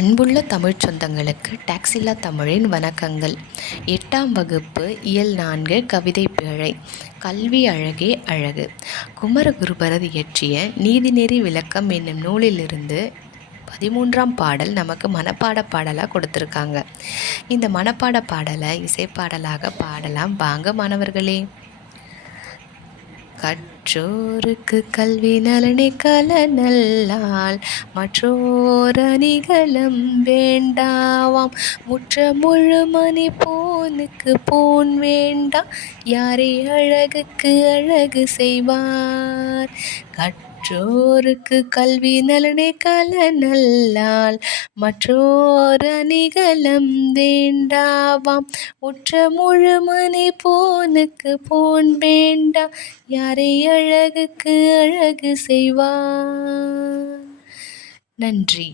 அன்புள்ள தமிழ்ச் சொந்தங்களுக்கு டாக்ஸில்லா தமிழின் வணக்கங்கள். 8ஆம் வகுப்பு இயல் 4 கவிதை பேழை. கல்வி அழகே அழகு. குமரகுருபரர் இயற்றிய நீதிநெறி விளக்கம் என்னும் நூலிலிருந்து 13ஆம் பாடல் நமக்கு மனப்பாட பாடலாக கொடுத்துருக்காங்க. இந்த மனப்பாட பாடலை இசைப்பாடலாக பாடலாம் வாங்க மாணவர்களே. கற்றோருக்கு கல்வி நலனே கலநல்லால் மற்றோர் அணிகலம் வேண்டாவாம். முற்ற முழுமணி போனுக்கு போன் வேண்டா யாரை அழகுக்கு அழகு செய்வார். கற்றோருக்கு கல்வி நலனே கலநல்லால் மற்றோர் அணிகலம் வேண்டாவாம். முற்ற முழுமணி போனுக்கு போன் வேண்டா யாரை அழகுக்கு அழகு செய்வார். நன்றி.